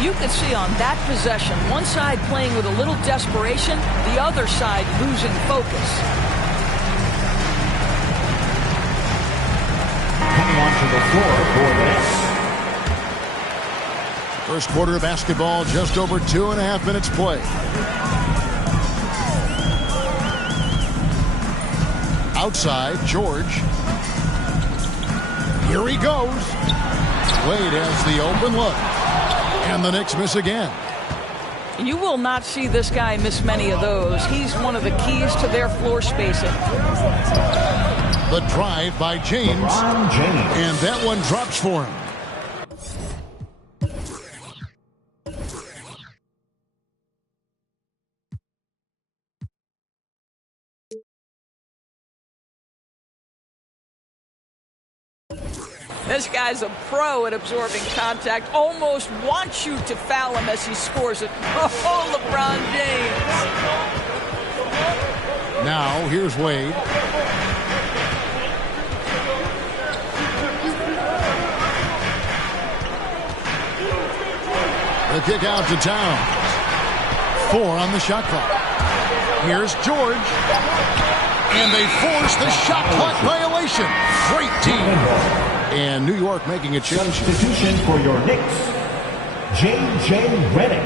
You could see on that possession, one side playing with a little desperation, the other side losing focus. Coming onto the floor for this. First quarter of basketball, just over 2.5 minutes play. Outside, George. Here he goes. Wade has the open look. And the Knicks miss again. You will not see this guy miss many of those. He's one of the keys to their floor spacing. The drive by James. LeBron James. And that one drops for him. This guy's a pro at absorbing contact. Almost wants you to foul him as he scores it. Oh, LeBron James. Now, here's Wade. The kick out to Towns. 4 on the shot clock. Here's George. And they force the shot clock violation. Great team. And New York making a change. Substitution for your Knicks. J.J. Redick.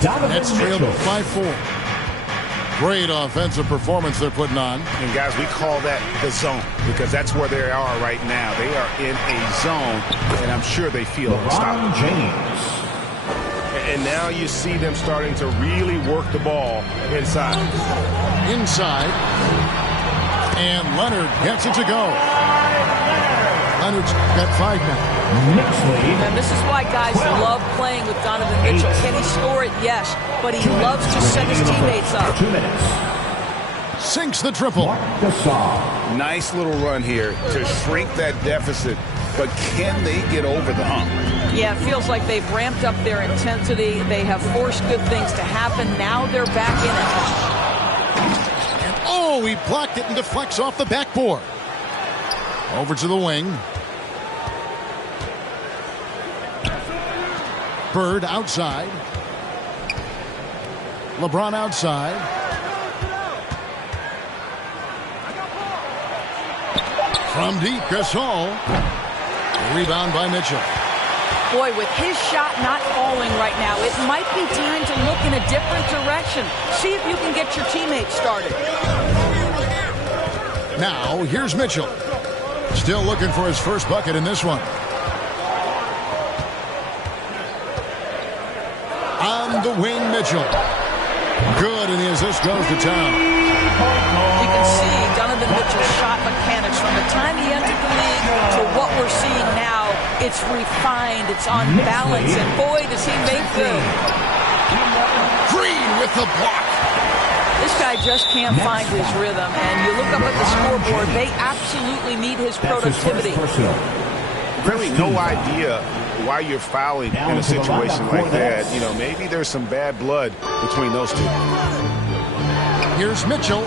Donovan Nets trailed Mitchell. 5-4. Great offensive performance they're putting on. And guys, we call that the zone because that's where they are right now. They are in a zone, and I'm sure they feel LeBron unstoppable. James. And now you see them starting to really work the ball inside. Inside. And Leonard gets it to go. Leonard's got 5 now. Knicks lead. And this is why guys love playing with Donovan Mitchell. Can he score it? Yes. But he loves to set his teammates up. 2 minutes. Sinks the triple. Marc Gasol. Nice little run here to shrink that deficit, but can they get over the hump? Yeah, it feels like they've ramped up their intensity. They have forced good things to happen. Now they're back in it. And oh, he blocked it and deflects off the backboard. Over to the wing. Bird outside. LeBron outside. From deep, Gasol. Rebound by Mitchell. Boy, with his shot not falling right now, it might be time to look in a different direction. See if you can get your teammates started. Now, here's Mitchell. Still looking for his first bucket in this one. On the wing, Mitchell. Good, and the assist goes to Town. You can see Donovan Mitchell's shot mechanics from the time he entered the league to what we're seeing now. It's refined, it's on balance, and boy, does he make good. Green with the block. This guy just can't find his rhythm, and you look up at the scoreboard, they absolutely need his productivity. Really no idea why you're fouling in a situation like that. You know, maybe there's some bad blood between those two. Here's Mitchell.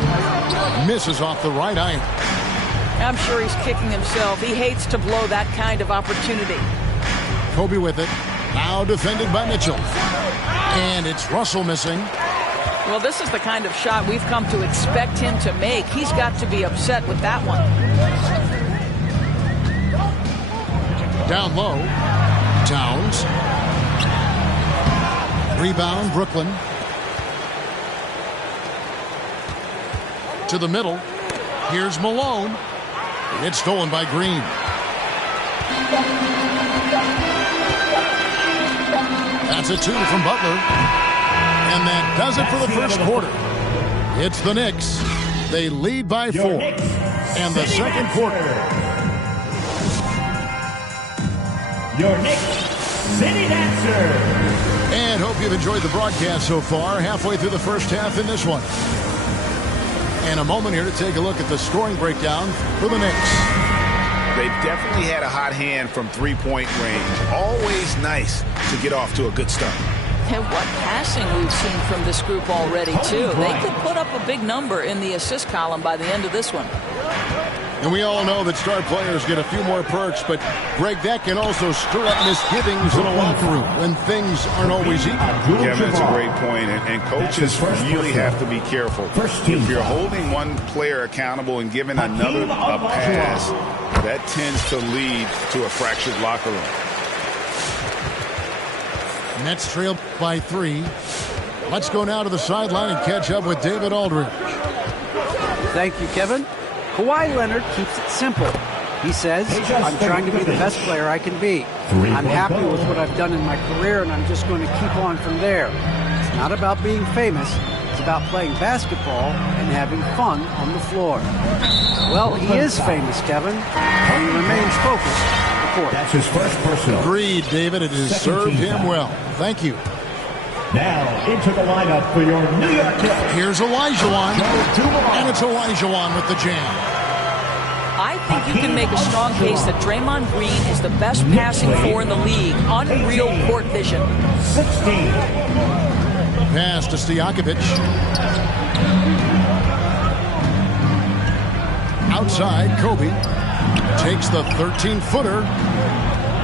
Misses off the right iron. I'm sure he's kicking himself. He hates to blow that kind of opportunity. Kobe with it. Now defended by Mitchell. And it's Russell missing. Well, this is the kind of shot we've come to expect him to make. He's got to be upset with that one. Down low. Towns. Rebound, Brooklyn. To the middle. Here's Malone. It's stolen by Green. That's a 2 from Butler. And that does it for the first quarter. It's the Knicks. They lead by 4. And the second quarter. Your Knicks City Dancer. And hope you've enjoyed the broadcast so far. Halfway through the first half in this one. And a moment here to take a look at the scoring breakdown for the Knicks. They definitely had a hot hand from three-point range. Always nice to get off to a good start. And what passing we've seen from this group already, too. They could put up a big number in the assist column by the end of this one. And we all know that star players get a few more perks, but, Greg, that can also stir up misgivings in a locker room when things aren't always equal. Yeah, that's a great point. And coaches really have to be careful. If you're holding one player accountable and giving another a pass, that tends to lead to a fractured locker room. Nets trail by 3. Let's go now to the sideline and catch up with David Aldridge. Thank you, Kevin. Kawhi Leonard keeps it simple. He says, I'm trying to be the best player I can be. I'm happy with what I've done in my career, and I'm just going to keep on from there. It's not about being famous. It's about playing basketball and having fun on the floor. Well, he is famous, Kevin, and he remains focused. That's his first personal. Agreed, David. It has served him well. Thank you. Now into the lineup for your New York Knicks. Here's Olajuwon, and it's Olajuwon with the jam. I think you can make a strong case that Draymond Green is the best passing four in the league. Unreal court vision. 16. Pass to Stojakovic. Outside, Kobe takes the 13-footer.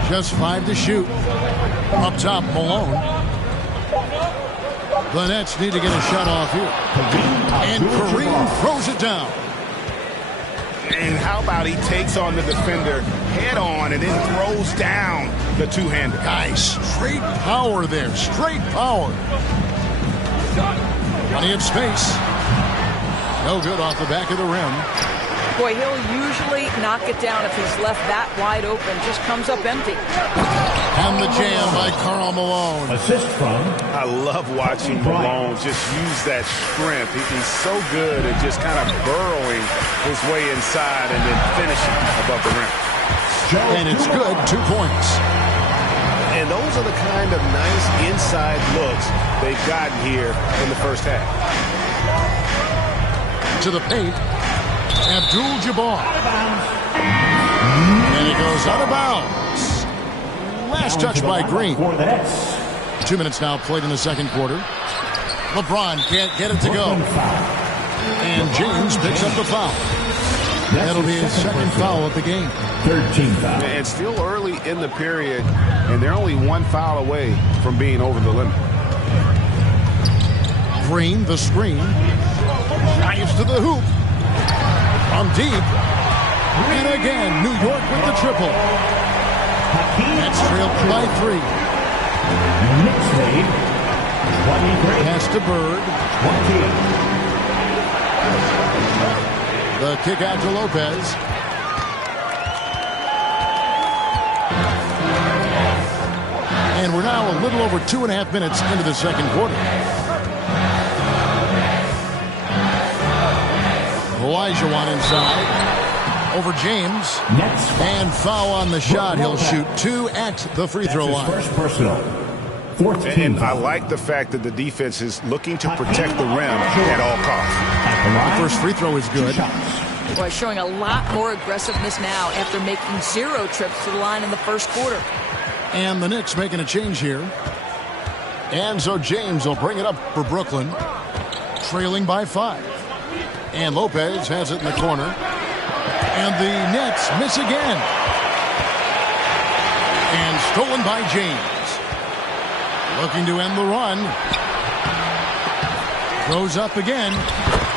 Just 5 to shoot. Up top, Malone. The Nets need to get a shot off here. And Kareem throws it down. And how about he takes on the defender head on and then throws down the two-hander. Guys, straight power there. Straight power. Plenty of space. No good off the back of the rim. Boy, he'll usually knock it down if he's left that wide open. Just comes up empty. And the jam by Karl Malone. Assist from. I love watching Malone just use that strength. He's so good at just kind of burrowing his way inside and then finishing above the rim. And it's good. 2 points. And those are the kind of nice inside looks they've gotten here in the first half. To the paint. Abdul-Jabbar. And it goes out of bounds. Last touch by Green. 2 minutes now played in the second quarter. LeBron can't get it to go. And James picks up the foul. That'll be his second foul of the game. 13 foul. And still early in the period, and they're only 1 foul away from being over the limit. Green, the screen. Drives to the hoop. From deep. And again, New York with the triple. Nets trailed by 3. Knicks lead. 23. Pass to Bird. 20. The kick out to Lopez. And we're now a little over 2.5 minutes into the second quarter. Olajuwon inside. Over James. And foul on the shot. He'll shoot 2 at the free throw line. First personal. 14. And I like the fact that the defense is looking to protect the rim at all costs. The first free throw is good. Boy, showing a lot more aggressiveness now after making 0 trips to the line in the first quarter. And the Knicks making a change here. And so James will bring it up for Brooklyn. Trailing by 5. And Lopez has it in the corner. And the Nets miss again. And stolen by James. Looking to end the run. Goes up again.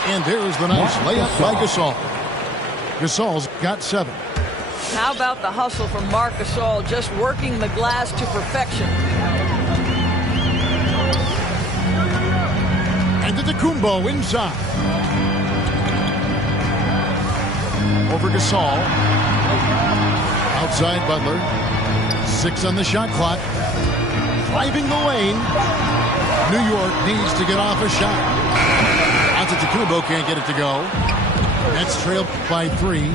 And there's the nice layup by Gasol. Gasol's got 7. How about the hustle from Marc Gasol, just working the glass to perfection. And Antetokounmpo inside. Over Gasol. Outside Butler. 6 on the shot clock. Driving the lane. New York needs to get off a shot. Antetokounmpo can't get it to go. Nets trailed by 3.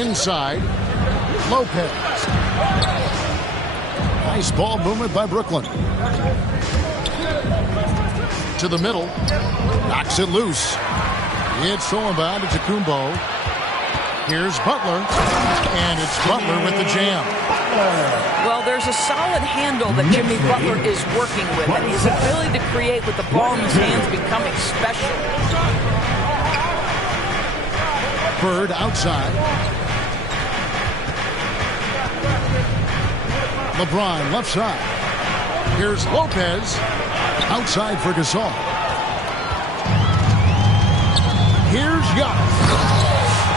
Inside. Lopez. Nice ball movement by Brooklyn. To the middle. Knocks it loose. It's stolen by Antetokounmpo. Here's Butler. And it's Butler with the jam. Well, there's a solid handle that Jimmy Butler is working with, and his ability to create with the ball in his hands becoming special. Bird outside. LeBron left side. Here's Lopez outside for Gasol. Here's Giannis.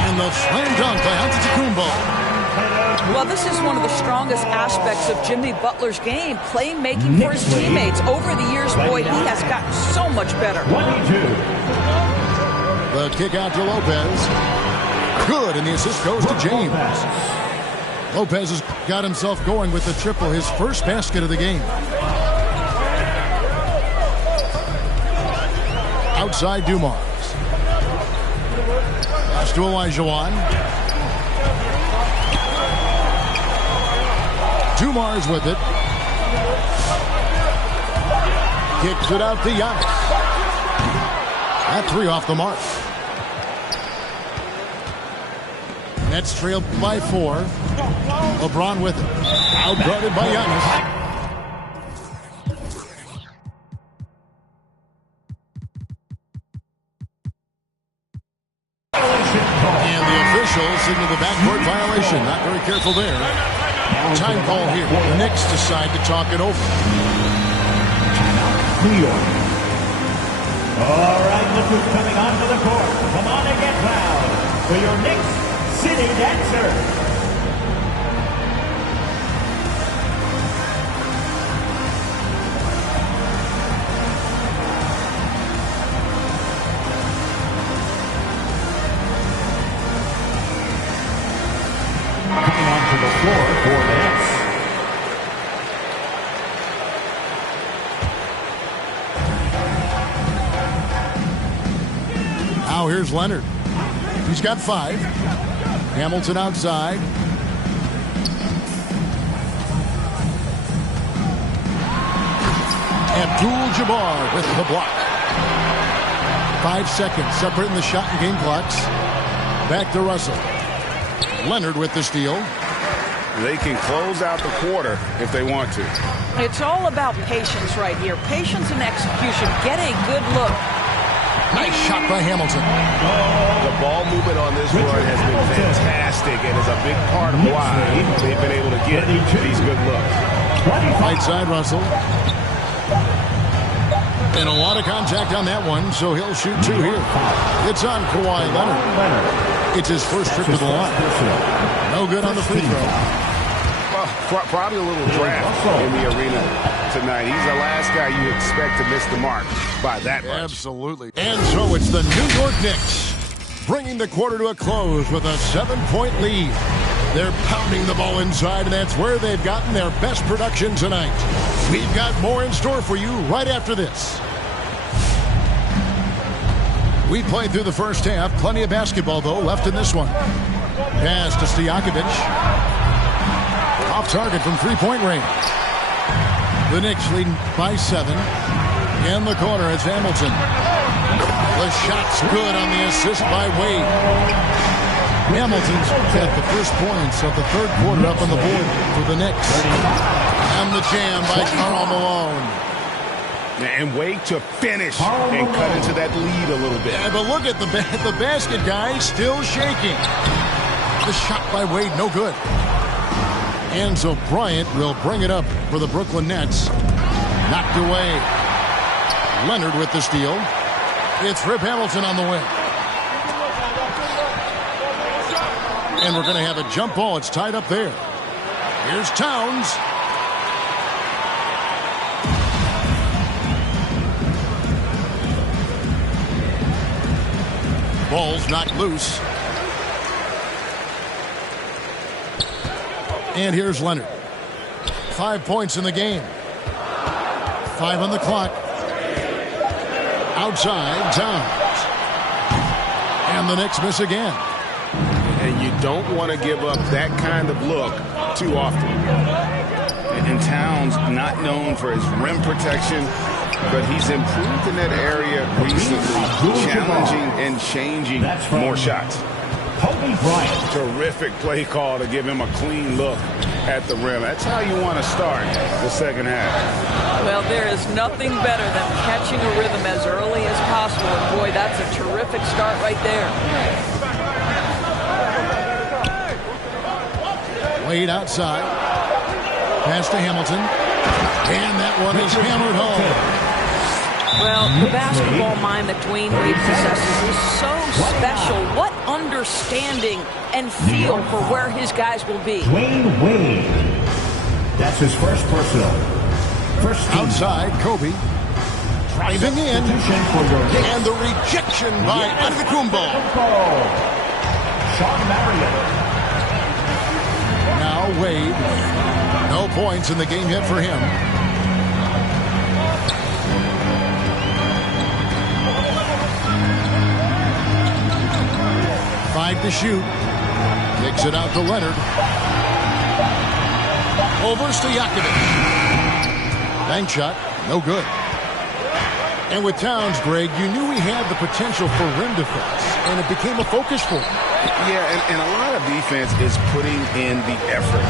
And the slam dunk by Antetokounmpo. Well, this is one of the strongest aspects of Jimmy Butler's game, playmaking for his teammates. Over the years, boy, he has gotten so much better. The kick out to Lopez. Good, and the assist goes to James. Lopez has got himself going with the triple, his first basket of the game. Outside Dumars. Pass to Olajuwon. Dumars with it. Kicks it out to Giannis. That three off the mark. Nets trailed by 4. LeBron with it. Outguarded by Giannis. And the officials signal the backcourt violation. Not very careful there. Time call here. The Knicks decide to talk it over. New York. All right, look who's coming onto the court. Come on and get loud for your Knicks City Dancer. Coming onto the floor for the Nets. Now here's Leonard. He's got 5. Hamilton outside. Abdul-Jabbar with the block. 5 seconds separating the shot and game clocks. Back to Russell. Leonard with the steal. They can close out the quarter if they want to. It's all about patience right here. Patience and execution. Get a good look. Nice shot by Hamilton. The ball movement on this run has been fantastic and is a big part of why they've been able to get these good looks. Right side Russell. And a lot of contact on that one, so he'll shoot 2 here. It's on Kawhi Leonard. It's his first trip to the line. No good on the free throw. Well, probably a little draft in the arena tonight. He's the last guy you expect to miss the mark by that much. Absolutely. And so it's the New York Knicks bringing the quarter to a close with a 7-point lead. They're pounding the ball inside, and that's where they've gotten their best production tonight. We've got more in store for you right after this. We played through the first half. Plenty of basketball, though, left in this one. Pass to Stojakovic. Off target from three-point range. The Knicks leading by 7. In the corner, it's Hamilton. The shot's good on the assist by Wade. Hamilton's got the first points of the third quarter up on the board for the Knicks. And the jam by Karl Malone. And Wade to finish and cut into that lead a little bit. Yeah, but look at the basket guy still shaking. The shot by Wade, no good. And so Bryant will bring it up for the Brooklyn Nets. Knocked away. Leonard with the steal. It's Rip Hamilton on the wing. And we're going to have a jump ball. It's tied up there. Here's Towns. Ball's knocked loose. And here's Leonard. 5 points in the game. 5 on the clock. Outside, Towns. And the Knicks miss again. And you don't want to give up that kind of look too often. And Towns, not known for his rim protection, but he's improved in that area recently, challenging and changing more shots. Kobe Bryant. Terrific play call to give him a clean look at the rim. That's how you want to start the second half. Well, there is nothing better than catching a rhythm as early as possible. And boy, that's a terrific start right there. Wade outside. Pass to Hamilton. And that one is hammered home. Well, the basketball mind that Dwayne Wade possesses is so special. What understanding and feel for where his guys will be. Dwayne Wade. That's his first personal. First team. Outside, Kobe. Driving in. And the rejection by Antetokounmpo. Sean Marion. Now Wade. No points in the game yet for him. Five to shoot. Kicks it out to Leonard. Over Stojakovic. Bank shot. No good. And with Towns, Greg, you knew he had the potential for rim defense, and it became a focus for him. Yeah, and a lot of defense is putting in the effort.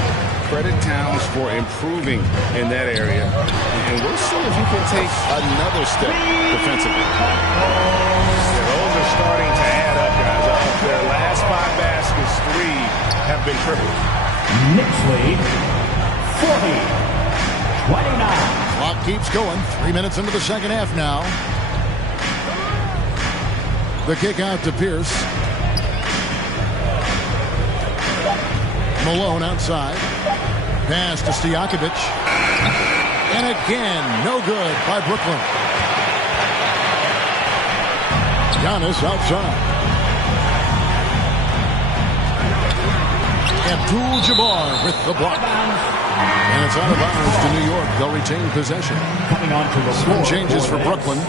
Credit Towns for improving in that area. And we'll see if he can take another step defensively. Those are starting to add up, guys. Their last 5 baskets, 3 have been triple. Knicks lead, 40-29. Clock keeps going. 3 minutes into the second half now. The kick out to Pierce. Malone outside. Pass to Stojakovic. And again, no good by Brooklyn. Giannis outside. Abdul-Jabbar with the block. And it's out of bounds to New York. They'll retain possession. Coming on to the floor. Changes for Brooklyn.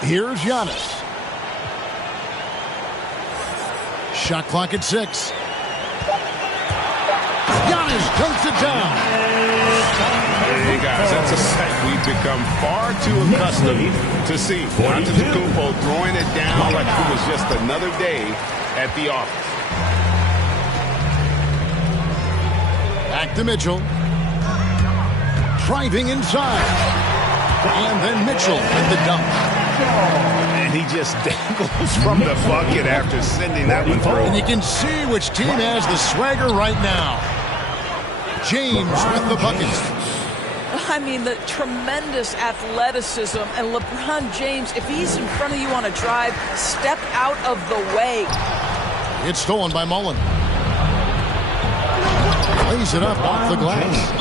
Here's Giannis. Shot clock at 6. Giannis dunks it down. Hey, guys, that's a sight we've become far too accustomed to see. Antetokounmpo throwing it down like it was just another day at the office. Back to Mitchell. Driving inside. And then Mitchell with the dunk. And he just dangles from the bucket after sending that one through. And you can see which team has the swagger right now. James with the bucket. I mean, the tremendous athleticism. And LeBron James, if he's in front of you on a drive, step out of the way. It's stolen by Mullen. Lays it up off the glass.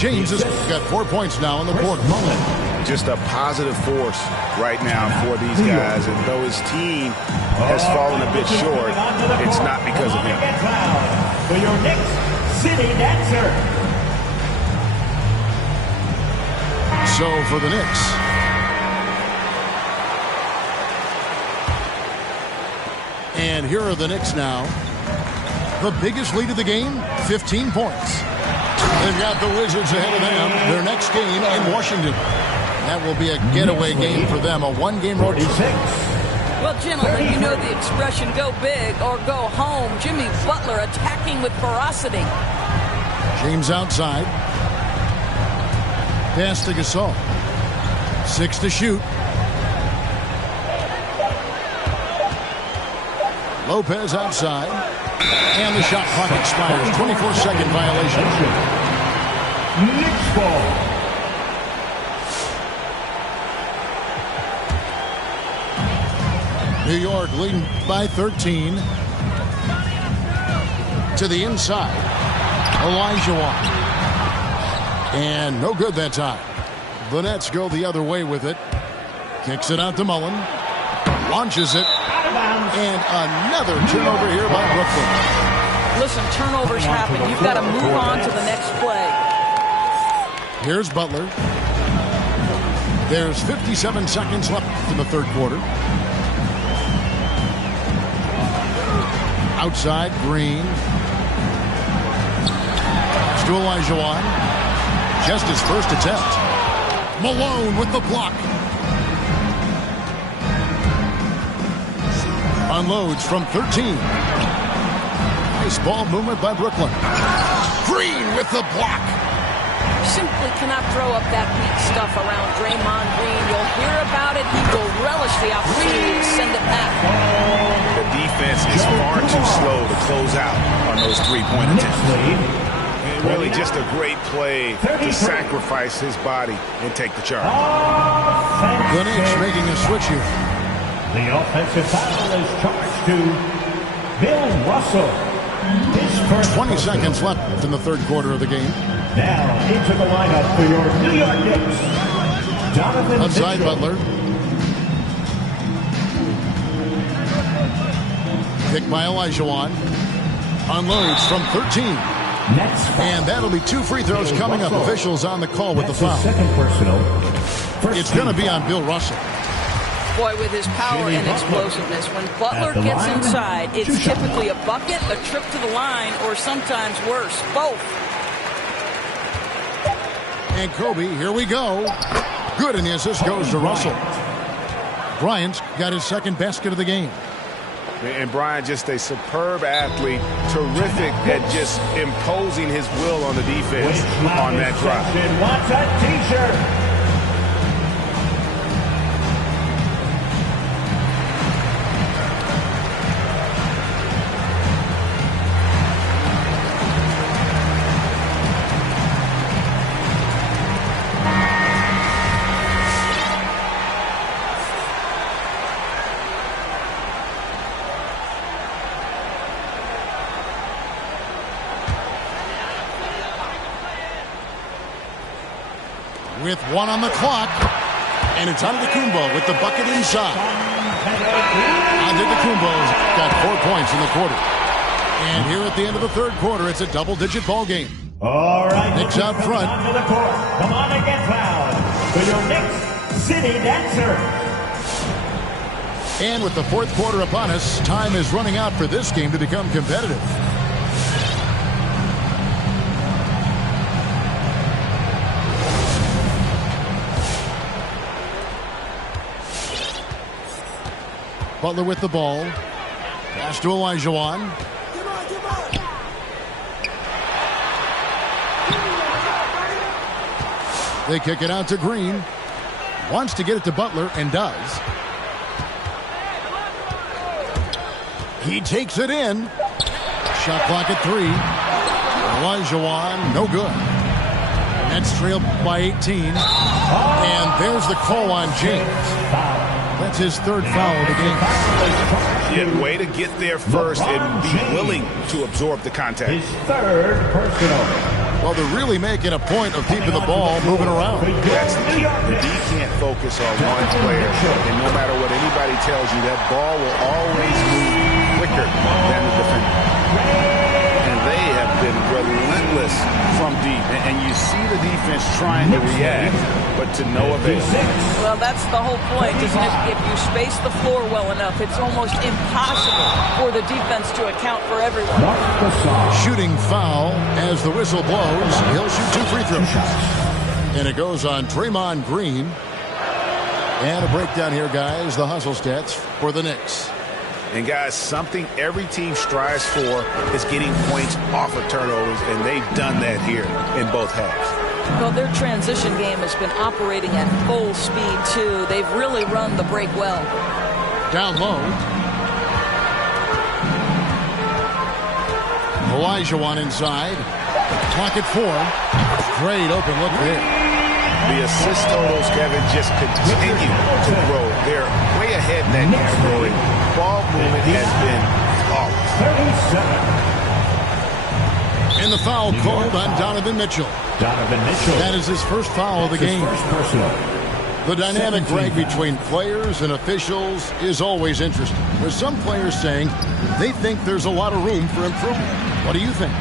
James has got 4 points now in the quarter. Just a positive force right now for these guys. And though his team has fallen a bit short, it's not because of him. For your next city dancer. So for the Knicks, and here are the Knicks now. The biggest lead of the game, 15 points. They've got the Wizards ahead of them. Their next game in Washington. That will be a getaway game for them, a one-game road trip. Well, gentlemen, you know the expression, go big or go home. Jimmy Butler attacking with ferocity. James outside. Pass to Gasol. 6 to shoot. Lopez outside. And the shot clock expires. 24-second violation. Knicks ball. New York leading by 13. To the inside. Olajuwon. And no good that time. The Nets go the other way with it. Kicks it out to Mullen. Launches it. And another turnover here by Brooklyn. Listen, turnovers happen. You've got to move on to the next play. Here's Butler. There's 57 seconds left in the third quarter. Outside, Green. Pass to Olajuwon. Just his first attempt. Malone with the block. Unloads from 13. Nice ball movement by Brooklyn. Green with the block. simply cannot throw up that weak stuff around Draymond Green. You'll hear about it. He will relish the opportunity to send it back. The defense is far too slow to close out on those three-point attempts. And really just a great play to sacrifice his body and take the charge. The Knicks making a switch here. The offensive foul is charged to Bill Russell. His first 20 seconds left in the third quarter of the game. Now into the lineup for your New York Knicks, Donovan Outside Mitchell. Butler. Picked by Olajuwon. Unloads from 13. Next foul. And that'll be 2 free throws coming up. Officials on the call with the That's foul. his second personal. It's going to be on Bill Russell. Boy, with his power and explosiveness, when Butler gets inside, it's typically a bucket, a trip to the line, or sometimes worse, both. And Kobe, here we go. Good, and the assist goes to Russell. Bryant's got his second basket of the game. And Bryant, just a superb athlete, terrific at just imposing his will on the defense on that drive. Wants a t-shirt. With 1 on the clock. And it's Antetokounmpo with the bucket inside. Antetokounmpo's got 4 points in the quarter. And here at the end of the third quarter, it's a double-digit ball game. All right. Knicks out front. Onto the court. Come on and get fouled for your Knicks City Dancer. And with the fourth quarter upon us, time is running out for this game to become competitive. Butler with the ball. Pass to Olajuwon. They kick it out to Green. Wants to get it to Butler and does. He takes it in. Shot clock at 3. Olajuwon, no good. Nets trailed by 18. And there's the call on James. That's his third foul of the game. Yeah, way to get there first and be willing to absorb the contact. His third personal. Well, they're really making a point of keeping the ball moving around. That's the key. The D can't focus on one player. And no matter what anybody tells you, that ball will always move quicker than the defender. And they have been relentless from deep. And you see the defense trying to react, but to no avail. Well, that's the whole point, isn't it? If you space the floor well enough, it's almost impossible for the defense to account for everyone. Shooting foul as the whistle blows. He'll shoot 2 free throws. And it goes on Draymond Green. And a breakdown here, guys. The hustle stats for the Knicks. And, guys, something every team strives for is getting points off of turnovers, and they've done that here in both halves. Well, their transition game has been operating at full speed, too. They've really run the break well. Down low. Olajuwon inside. Clock at 4. Great open look there. The assist totals, Kevin, just continue to grow. They're way ahead in that category. Ball movement has been flawless. And the foul called on Donovan Mitchell. Donovan Mitchell. That is his first foul of the game. First personal. The dynamic break between players and officials is always interesting. With some players saying they think there's a lot of room for improvement. What do you think?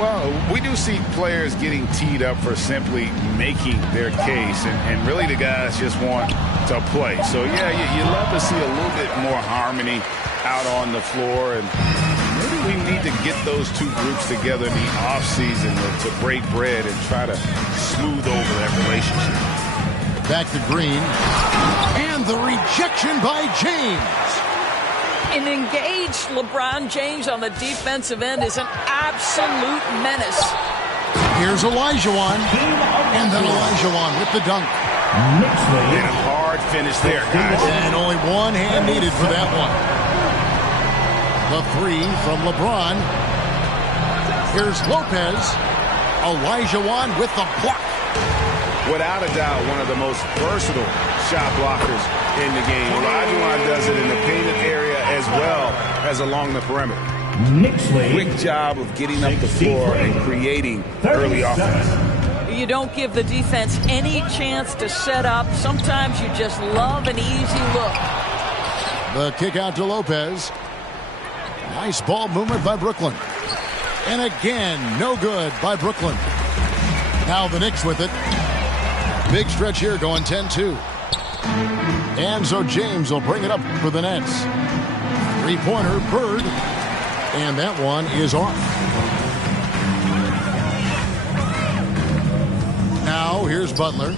Well, we do see players getting teed up for simply making their case, and really the guys just want to play. So, yeah, you love to see a little bit more harmony out on the floor, and maybe we need to get those two groups together in the offseason to break bread and try to smooth over that relationship. Back to Green. And the rejection by James. An engaged LeBron James on the defensive end is an absolute menace. Here's Olajuwon. And then Olajuwon with the dunk. And a hard finish there, guys. And only one hand needed for that one. The three from LeBron. Here's Lopez. Olajuwon with the block. Without a doubt, one of the most versatile shot blockers in the game. Olajuwon does it in the painted area as well as along the perimeter. Quick job of getting up the floor and creating early offense. You don't give the defense any chance to set up. Sometimes you just love an easy look. The kick out to Lopez. Nice ball movement by Brooklyn. And again, no good by Brooklyn. Now the Knicks with it. Big stretch here going 10-2. And so James will bring it up for the Nets. Three-pointer, Bird. And that one is off. Now here's Butler.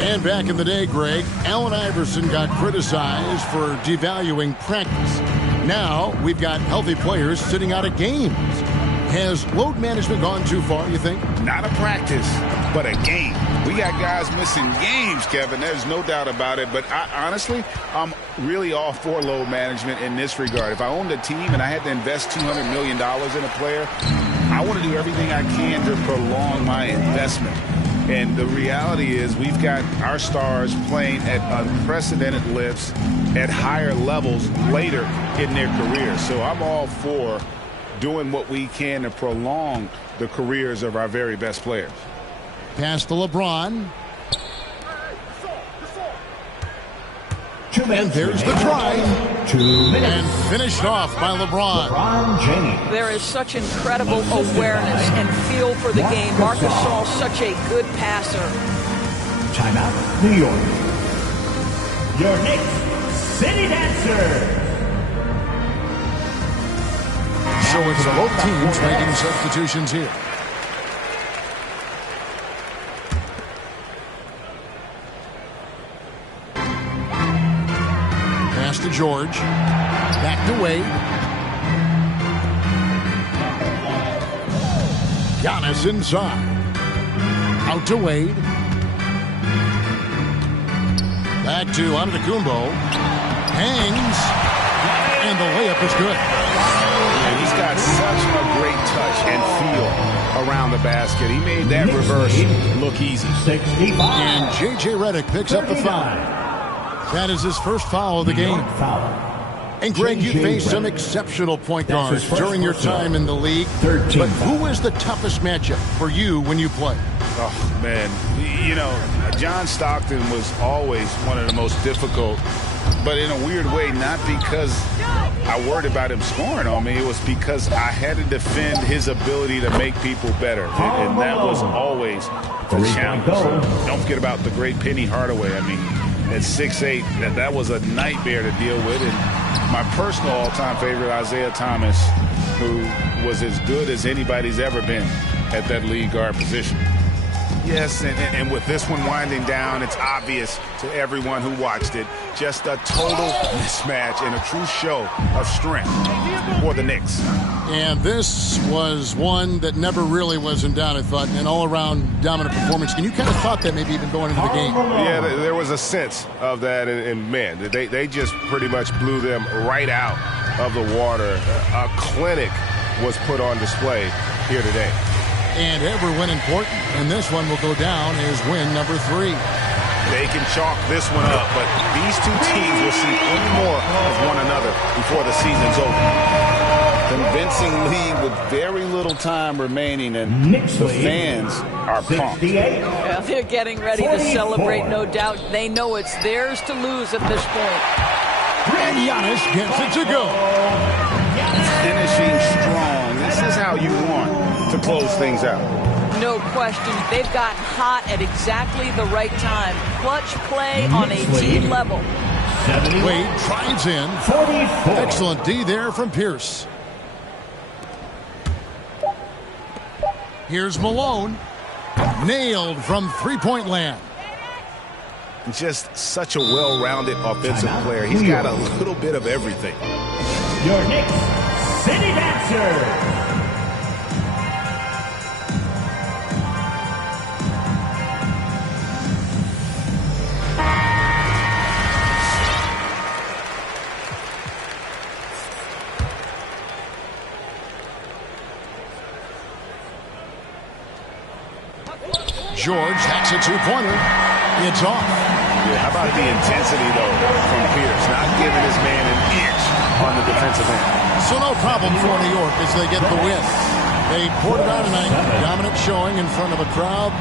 And back in the day, Greg, Allen Iverson got criticized for devaluing practice. Now we've got healthy players sitting out of games. Has load management gone too far, you think? Not a practice, but a game. We got guys missing games, Kevin. There's no doubt about it. But honestly, I'm really all for load management in this regard. If I owned a team and I had to invest $200 million in a player, I want to do everything I can to prolong my investment. And the reality is we've got our stars playing at unprecedented lifts at higher levels later in their careers. So I'm all for doing what we can to prolong the careers of our very best players. Pass to LeBron. And there's the try. 2 minutes. And finished off by LeBron. There is such incredible awareness and feel for the game. Marc Gasol, such a good passer. Timeout, New York. Your Knicks City Dancers. So it's both teams making substitutions here. Pass to George. Back to Wade. Giannis inside. Out to Wade. Back to Antetokounmpo. Hangs. And the layup is good. And he's got such a great touch and feel around the basket. He made that reverse look easy. 65. And J.J. Redick picks up the foul. That is his first foul of the game. And Greg, you faced some exceptional point guards during your time in the league. But who is the toughest matchup for you when you play? Oh, man. You know, John Stockton was always one of the most difficult, but in a weird way, not because I worried about him scoring on me. It was because I had to defend his ability to make people better. And that was always the challenge. Don't forget about the great Penny Hardaway. I mean, at 6'8", that was a nightmare to deal with. And my personal all-time favorite, Isaiah Thomas, who was as good as anybody's ever been at that lead guard position. Yes, and with this one winding down, it's obvious to everyone who watched it, just a total mismatch and a true show of strength for the Knicks. And this was one that never really was in doubt, I thought, an all-around dominant performance. And you kind of thought that maybe even going into the game. Yeah, there was a sense of that, and man, they just pretty much blew them right out of the water. A clinic was put on display here today. And every win important, and this one will go down as win number 3. They can chalk this one up, but these two teams will see plenty more of one another before the season's over. Convincing lead with very little time remaining, and the fans are pumped. Well, they're getting ready to celebrate, no doubt. They know it's theirs to lose at this point. And Giannis gets it to go. Finishing strong. This is how you want to close things out. No question. They've gotten hot at exactly the right time. Clutch play on a team level. Wade drives in. Excellent D there from Pierce. Here's Malone. Nailed from three-point land. Just such a well-rounded offensive player. He's got a little bit of everything. Your Knicks City Dancers. George hacks a two-pointer. It's off. Yeah, how about the intensity, though, from Pierce, not giving his man an inch on the defensive end. So no problem for New York as they get the win. They poured it out tonight. Dominant showing in front of a crowd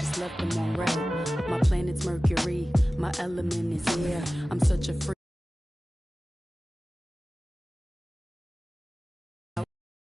just left them on red. My planet's Mercury, my element is air. I'm such a freak.